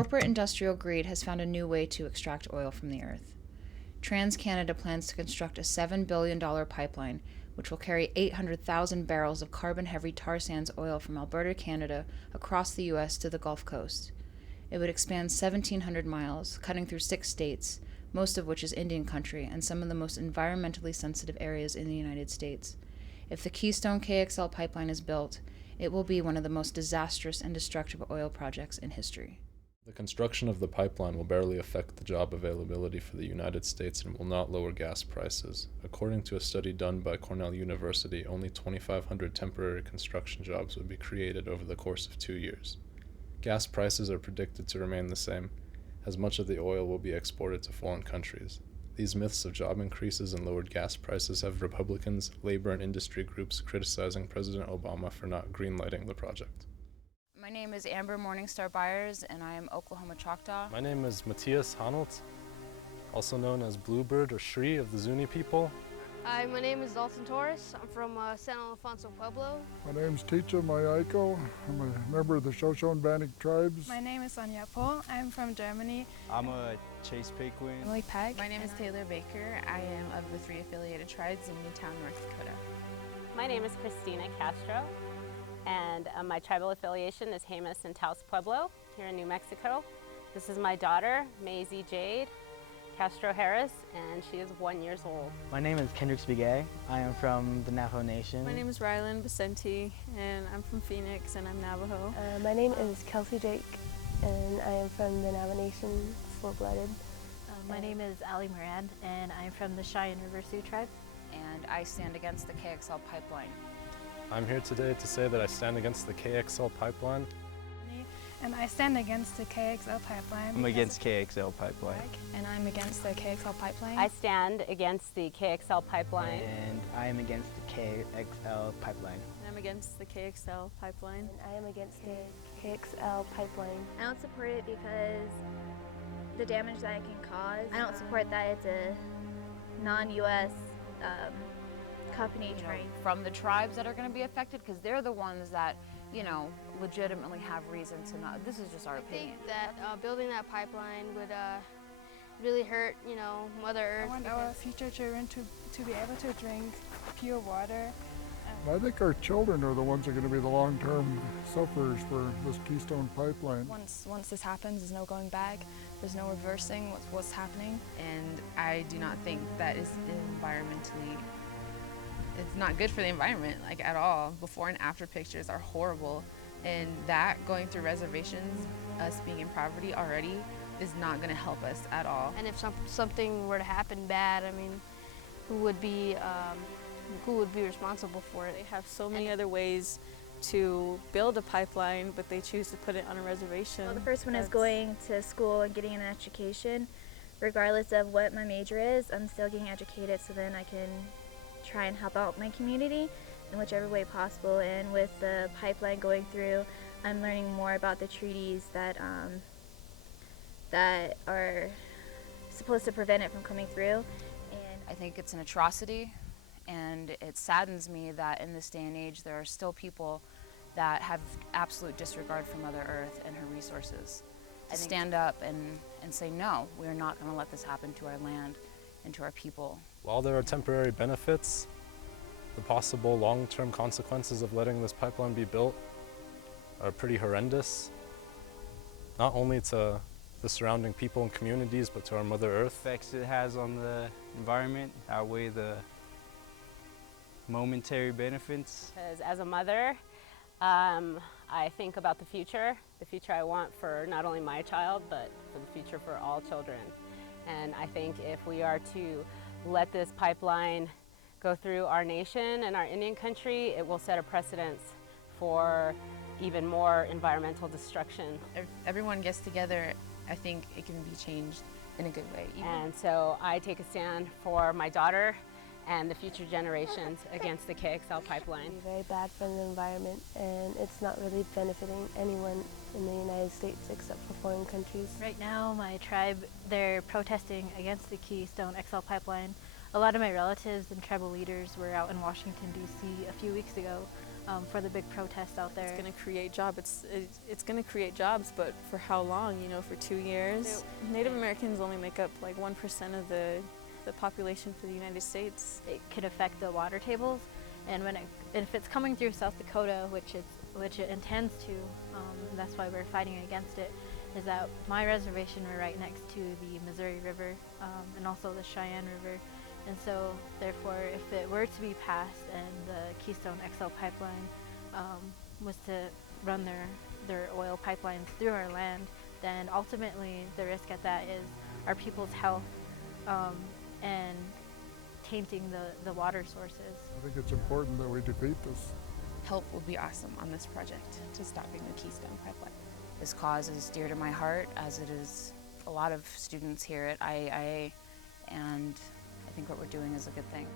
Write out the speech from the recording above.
Corporate industrial greed has found a new way to extract oil from the earth. TransCanada plans to construct a $7 billion pipeline, which will carry 800,000 barrels of carbon-heavy tar sands oil from Alberta, Canada, across the U.S. to the Gulf Coast. It would expand 1,700 miles, cutting through 6 states, most of which is Indian country and some of the most environmentally sensitive areas in the United States. If the Keystone KXL Pipeline is built, it will be one of the most disastrous and destructive oil projects in history. The construction of the pipeline will barely affect the job availability for the United States and will not lower gas prices. According to a study done by Cornell University, only 2,500 temporary construction jobs would be created over the course of 2 years. Gas prices are predicted to remain the same, as much of the oil will be exported to foreign countries. These myths of job increases and lowered gas prices have Republicans, labor, and industry groups criticizing President Obama for not greenlighting the project. My name is Amber Morningstar Byers, and I am Oklahoma Choctaw. My name is Matthias Hanolt, also known as Bluebird or Shri of the Zuni people. Hi, my name is Dalton Torres. I'm from San Alfonso Pueblo. My name's Ticha Mayako. I'm a member of the Shoshone-Bannock tribes. My name is Sonia Po. I'm from Germany. I'm a Chase Pequin. Emily Peck. My name is Taylor Baker. I am of the 3 affiliated tribes in Newtown, North Dakota. My name is Christina Castro, and my tribal affiliation is Jemez and Taos Pueblo here in New Mexico. This is my daughter, Maisie Jade Castro Harris, and she is 1 year old. My name is Kendrick Spigay. I am from the Navajo Nation. My name is Rylan Vicente, and I'm from Phoenix, and I'm Navajo. My name is Kelsey Drake, and I am from the Navajo Nation, full-blooded. My name is Ali Moran, and I'm from the Cheyenne River Sioux tribe. And I stand against the KXL Pipeline. I'm here today to say that I stand against the KXL Pipeline. And I stand against the KXL Pipeline. I'm against KXL Pipeline. And I'm against the KXL Pipeline. I stand against the KXL Pipeline. And I am against the KXL Pipeline. And I'm against the KXL Pipeline. And I am against the KXL Pipeline. I don't support it because the damage that it can cause. I don't support that it's a non-U.S. company trying. From the tribes that are going to be affected, because they're the ones that, you know, legitimately have reason to not. This is just our opinion. I think that building that pipeline would really hurt, you know, Mother Earth. I want our future children to be able to drink pure water. I think our children are the ones that are going to be the long-term sufferers for this Keystone Pipeline. Once this happens, there's no going back. There's no reversing what's happening. And I do not think that is environmentally, it's not good for the environment, like at all. Before and after pictures are horrible. And that going through reservations, us being in poverty already, is not going to help us at all. And if something were to happen bad, I mean, who would be responsible for it? They have so many other ways to build a pipeline, but they choose to put it on a reservation. Well, the first one is going to school and getting an education. Regardless of what my major is, I'm still getting educated so then I can try and help out my community in whichever way possible. And with the pipeline going through, I'm learning more about the treaties that are supposed to prevent it from coming through. And I think it's an atrocity, and it saddens me that in this day and age there are still people that have absolute disregard for Mother Earth and her resources. To stand up and say, no, we're not going to let this happen to our land and to our people. While there are temporary benefits, the possible long-term consequences of letting this pipeline be built are pretty horrendous, not only to the surrounding people and communities, but to our Mother Earth. Effects it has on the environment outweigh the momentary benefits. Because as a mother, I think about the future I want for not only my child, but for the future for all children. And I think if we are to let this pipeline go through our nation and our Indian country, it will set a precedence for even more environmental destruction. If everyone gets together, I think it can be changed in a good way. And so I take a stand for my daughter and the future generations against the KXL Pipeline. It's very bad for the environment, and it's not really benefiting anyone in the United States except for foreign countries. Right now, my tribe, they're protesting against the Keystone XL Pipeline. A lot of my relatives and tribal leaders were out in Washington, D.C. a few weeks ago for the big protest out there. It's going to create jobs. It's going to create jobs, but for how long? You know, for 2 years. Native Americans only make up like 1% of the population for the United States. It could affect the water tables, and if it's coming through South Dakota, which it intends to, that's why we're fighting against it, is that my reservation, we're right next to the Missouri River and also the Cheyenne River. And so, therefore, if it were to be passed and the Keystone XL Pipeline was to run their oil pipelines through our land, then ultimately the risk at that is our people's health and tainting the water sources. I think it's important that we defeat this. Help would be awesome on this project to stopping the Keystone Pipeline. This cause is dear to my heart, as it is a lot of students here at IAIA, and I think what we're doing is a good thing.